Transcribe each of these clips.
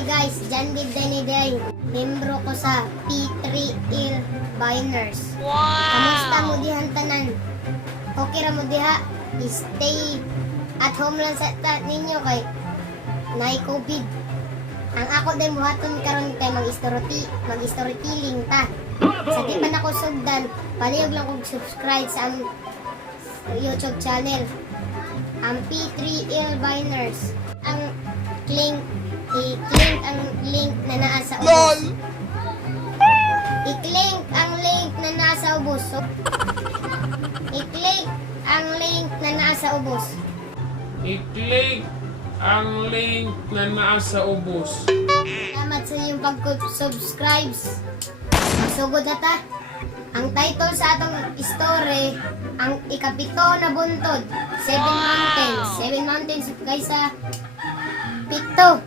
Hi guys, Jan Gid Daniday. Membro ko sa P3L Biners. Kamusta mo dihan tanan? Okay ra mo diha? Stay at home lang sa ninyo kay nay COVID. Ang ako din buhaton karon kay mag-storytelling ta. Sa di pa nako sugdan, palihog lang kog subscribe sa aming YouTube channel. Ang P3L Biners. Ang i-click ang link na naa sa ubos. I-click ang link na naa sa ubos. I-click ang link na naa sa ubos. I-click ang link na nasa ubos. Salamat sa iyong pag-subscribe. Magsugod na ta. Ang title sa atong story, ang ikapito na buntod. 7 mountains. 7 mountains guys sa pito.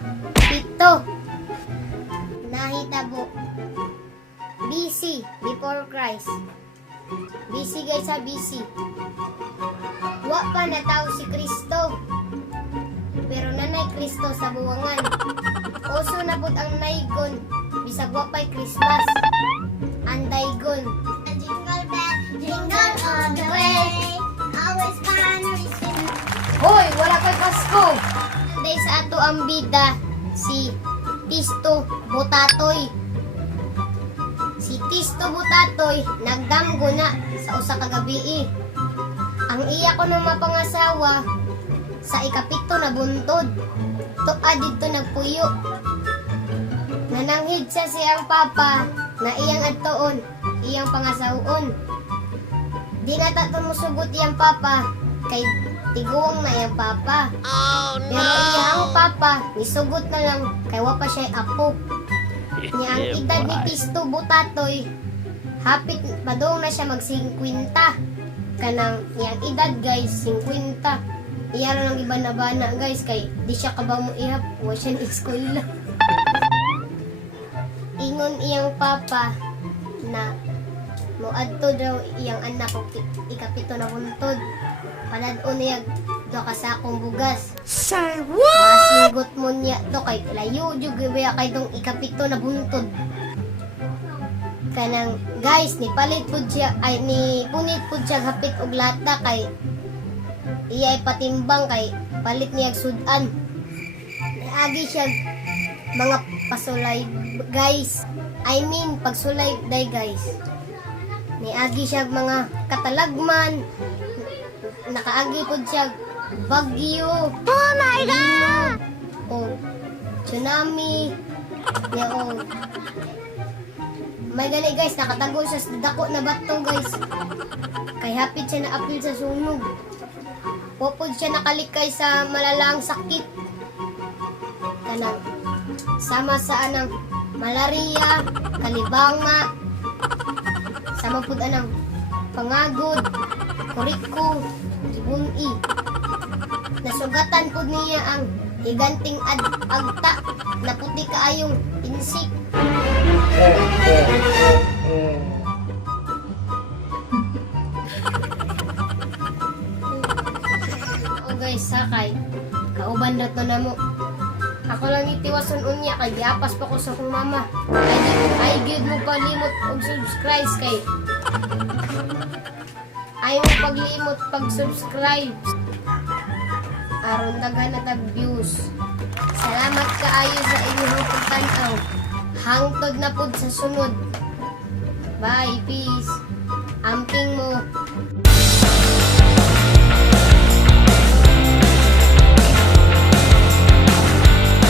Nahitabo. BC, before Christ. BC guys sa BC. Wa pa na tao si Kristo. Pero nanay Kristo sa buwangan. Oso na pud ang naigon. Bisag wa pa'y Christmas. Andaygon. Jingle bell, jingle all the way. Always fun, hoy, wala kay Pasko. Anday sa ato ang bida si Tisto Butatoy. Si Tisto Butatoy nagdamgo na sa usa ka gabi. Ang iya ko nung mapangasawa sa ikapito na buntod. Tuwa dito nagpuyo. Nananghid siya siyang papa na iyang adtoon, iyang pangasawon. Di na taton mo sugot iyang papa kay tiguang na iyang papa. Oh, no. Pero iyang papa nisugot na lang kay wa pa siya apo. Niya ang edad ni Tisto Butatoy hapit padong na siya mag-50. Kanang niyang edad guys 50. Iya lang iba na bana guys kay di siya kabaw mo ihap wa siya na eskwela. Ingon iyang papa na moadto daw iyang anak og ikapito na buntod. Panad-on niya do ka sakong bugas. Say what? Masigot mo niya do kay layo jud gyud kay dong ikapito na buntod. Kanang guys ni palit pud siya ay ni punit pud siya hapit og lata kay iya patimbang kay palit niya sudan. Agi siya mga pasulay guys. I mean pagsulay day guys. Niagi siya mga katalagman. Nakaagi pud siya bagyo. Oh my god. O tsunami. Ya o. May gali guys nakatago siya sa dako na bato guys. Kay hapit siya na apil sa sunog. Popod siya nakalikay sa malalang sakit. Kanang sama sa anang malaria, kalibanga, sama pud anang pangagod, kuriko, gibuni. Nasugatan pud niya ang higanting agta na puti kaayong insik. Guys, sakay. Kauban na to na mo. Ako lang itiwason unya kay giapas pa ko sa akong mama. Ay gid mo palimot og subscribe kay. Ay mo paglimot pag subscribe. Aron daghan na tag views. Salamat kaayo sa inyong pagtanaw. Hangtod na pud sa sunod. Bye, peace.